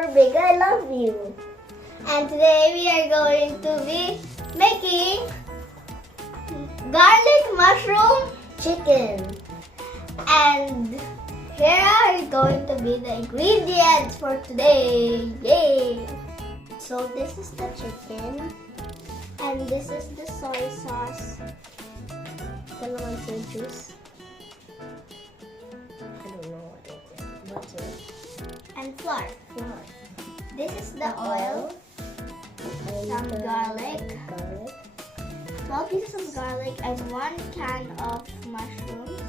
super big. I love you. And today we are going to be making garlic mushroom chicken. And here are going to be the ingredients for today. Yay! So this is the chicken. And this is the soy sauce. Calamansi juice. I don't know what it is. Butter. And flour. This is the oil. Some garlic. 12 pieces of garlic and 1 can of mushrooms.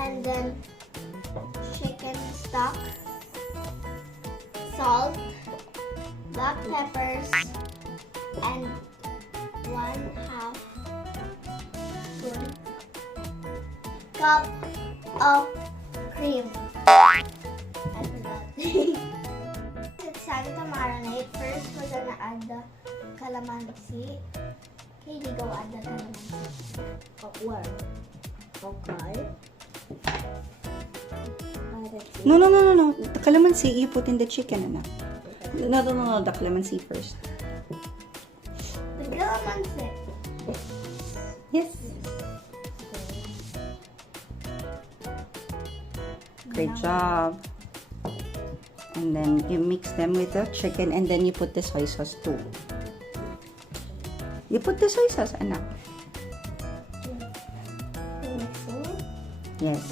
And then chicken stock. Salt. Black peppers. And 1/2 cup of cream. I forgot. It's time to marinate. First, we're gonna add the calamansi. Okay, go add the calamansi. Oh, where? Okay. No. The calamansi you put in the chicken, anak. No. The calamansi first. The calamansi. Yes. Great job. And then you mix them with the chicken and then you put the soy sauce too. You put the soy sauce, anak. Mixing. Yes.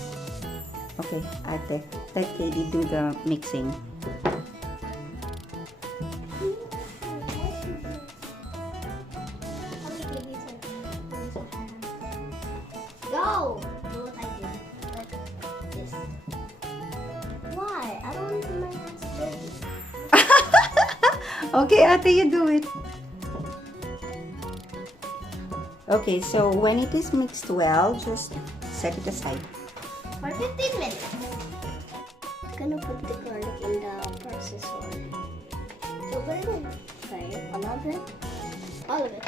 Okay, ate. Let Katie do the mixing. Go! Do what I did. Like this. Why? I don't want my hands dirty. Okay, ate, you do it. Okay, so when it is mixed well, just set it aside. For 15 minutes. I'm gonna put the garlic in the processor. So put it in. Okay, all of it? All of it.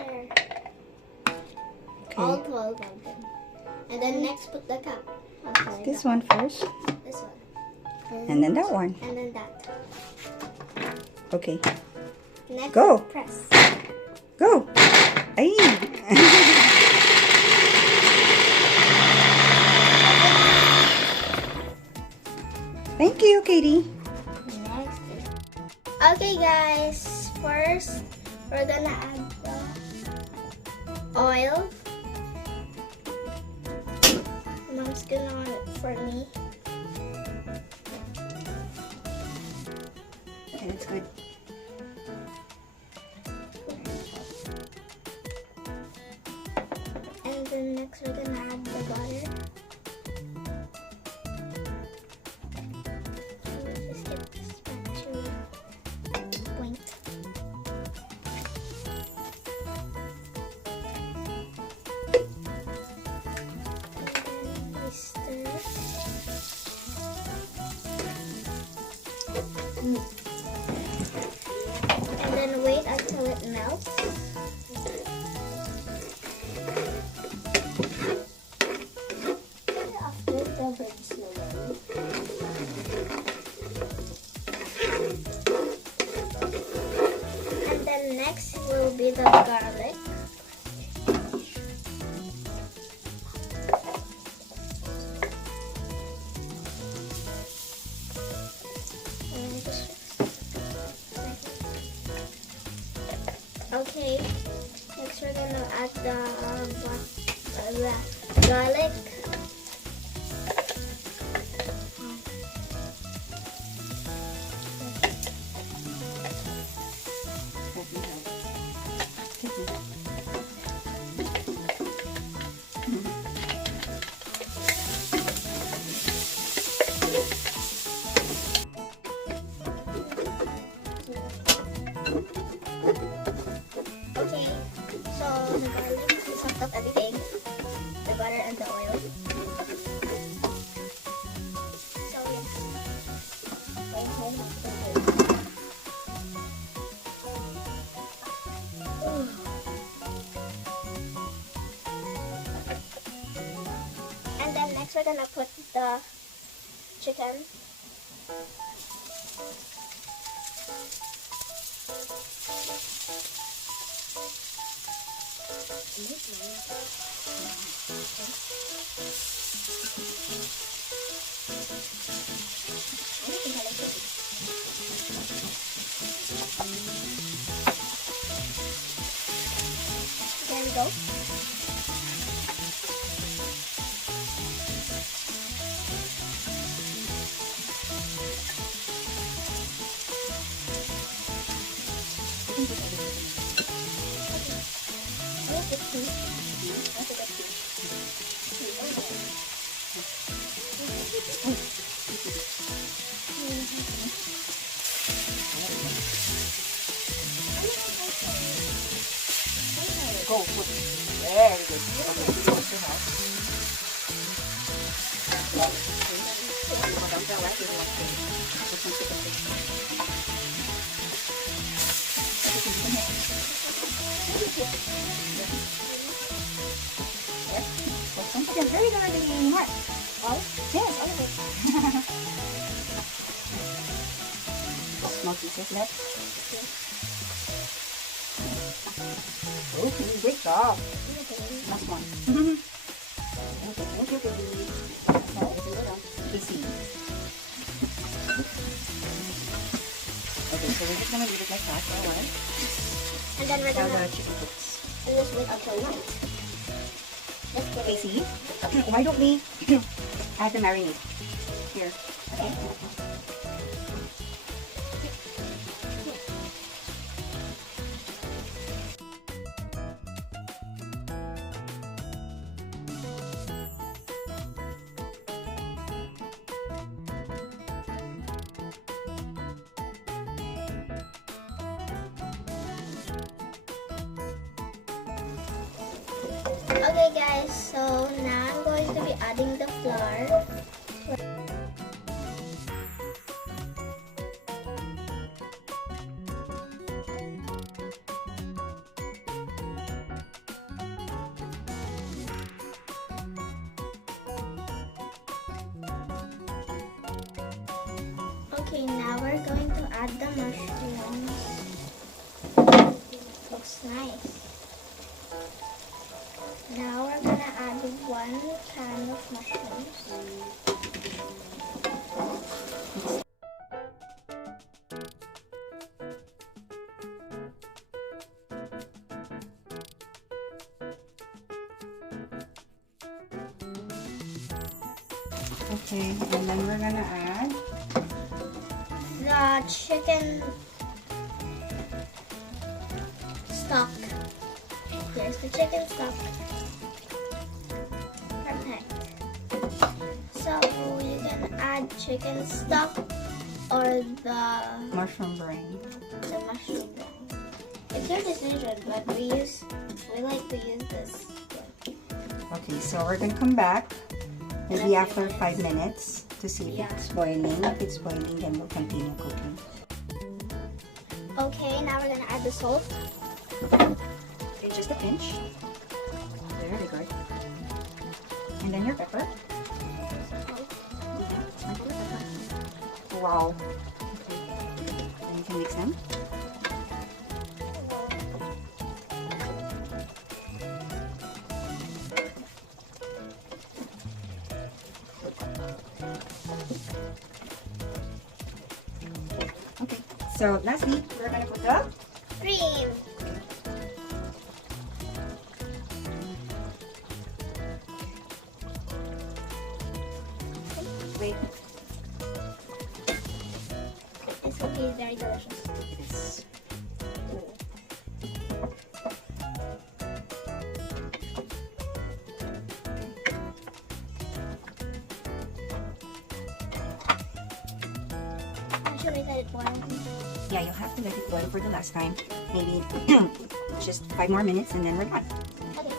There. Okay. All 12 of them. And then next put the cap. Okay, This one first. This one. And then that one. And then that. Okay. Next, Go. press. Go! Ay! Thank you, Katie. Next. Okay, guys. First, we're gonna add the oil. Mom's gonna on it for me. Okay, that's good. And then next, we're gonna add the butter. Just get this spatula. Point. And then we stir. And then wait until it melts. After the birds naman. And then next will be the garlic. Okay, next we're gonna add the garlic. Okay, so the garlic soaked up everything, the butter and the oil. So yes. And then next we're gonna put the chicken. There we go. Go, put. Very good. Okay, you want to have. Yes, very good. What? All? Yes. All of it. Small pieces left. Okay, great job. Last one. Okay. Easy. Okay, so we're just gonna leave it like that for a while. And then we're Now gonna the chicken cooks. do this with until night. Let's put Okay, it. see? Why don't we add the marinade? Here. Okay. Okay guys, so now I'm going to be adding the flour. Okay, now we're going to add the mushrooms. Looks nice. Now we're gonna add 1 can of mushrooms. Okay, and then we're gonna add The chicken stock. Here's the chicken stock. Perfect. So you can add chicken stock or the mushroom brain. mushroom brown. It's your decision, but we like to use this one. Okay, so we're gonna come back maybe after 5 minutes to see if Yeah. it's boiling. If it's boiling, then we'll continue cooking. Okay, now we're gonna add the salt. Okay, just a pinch. Very good. And then your pepper. Wow. Okay. And you can mix them. Okay. So lastly, we're gonna put the Cream. wait. This cookie is very delicious. Yes. Actually, let it boil. Yeah, you'll have to let it boil for the last time. Maybe just 5 more minutes and then we're done. Okay.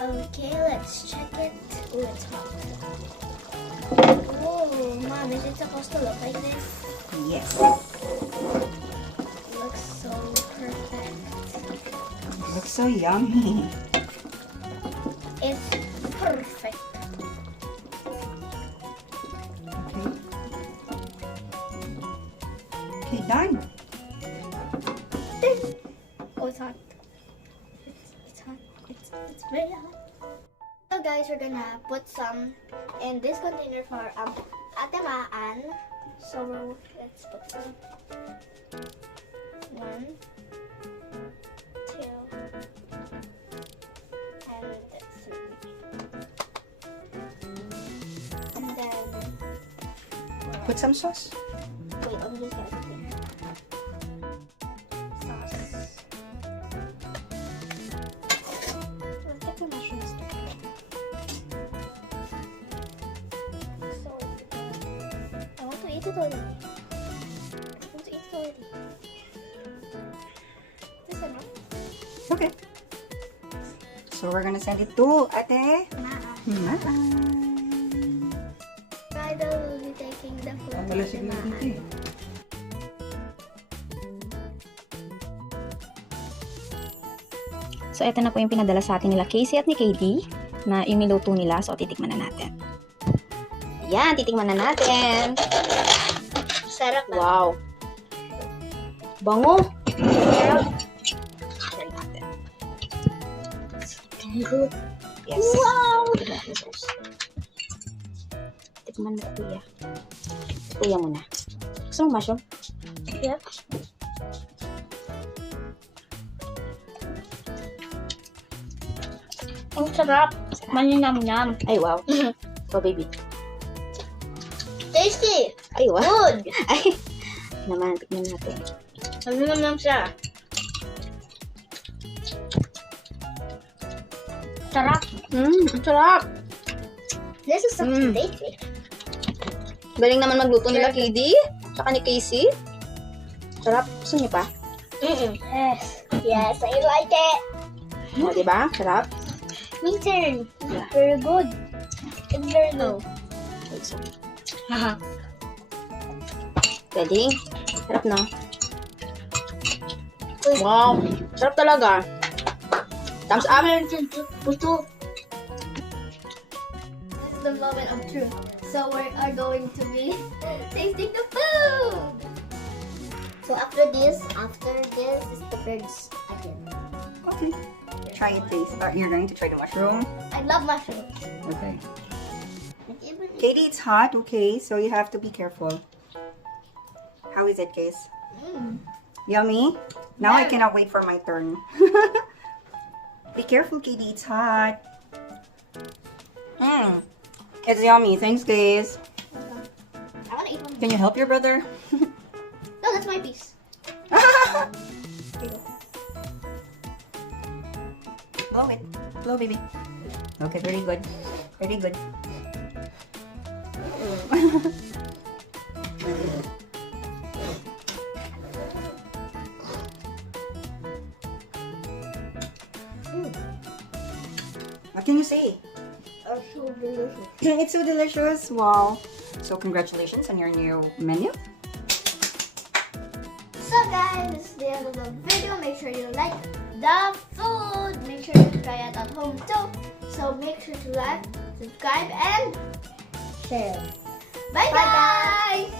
Okay, let's check it. Oh, it's hot. Oh, Mom, is it supposed to look like this? Yes. It looks so perfect. It looks so yummy. It's perfect. Okay. Okay, done. Oh, it's hot. It's hot. It's very hot. So guys, we're gonna put some in this container for Atemaan. So let's put some. 1, 2, and 3. And then Put some sauce. wait, I'm just gonna put it. Sauce. Let's get the mushrooms. So I want to eat it already. I want to eat it already. Is this enough? Okay. So we're gonna send it to Ate Nah. Maan. Rider will be taking the food. Wala siguro dito eh. So, ito na po yung pinadala sa atin nila Casey at ni KD na yung niluto nila. So, titikman na natin. Ayan, titikman na natin. Sarap na. Wow. Bango. Try natin. Yes. Wow! Tikman mo, kuya. Kuya muna. Gusto mo mushroom? Yep. Ang sarap. Maninam-nam. Ay, wow. Oh, baby. Tasty! Ay, wow. Good! Ay, naman, tikman natin. Maninam-nam siya. Sarap. Ang sarap. This is something tasty. Galing naman magluto nila, KD. Saka ni Casey. Sarap. Gusto niyo pa? Yes. Yes, I like it. O, diba? Sarap. Me turn. Yeah. Very good. It's very good. Ready? Sarap, no? Wow. Sarap talaga. Thumbs up. Puto. This is the moment of truth. So we are going to be tasting the food. So after this is the birds again. Okay. Try it, please. You're going to try the mushroom. I love mushrooms. Okay. Katie, it's hot. Okay, so you have to be careful. How is it, Case? Yummy? Now I cannot wait for my turn. Be careful, Katie. It's hot. It's yummy. Thanks, Case. I want to eat one. Can you help your brother? No, that's my piece. Here you go. Blow it. Blow, baby. Okay, very good. Very good. What can you say? So delicious. It's so delicious. Wow. So congratulations on your new menu. So guys, this is the end of the video. Make sure you like the food. Make sure you try it at home too. So make sure to like, subscribe, and share. Bye guys!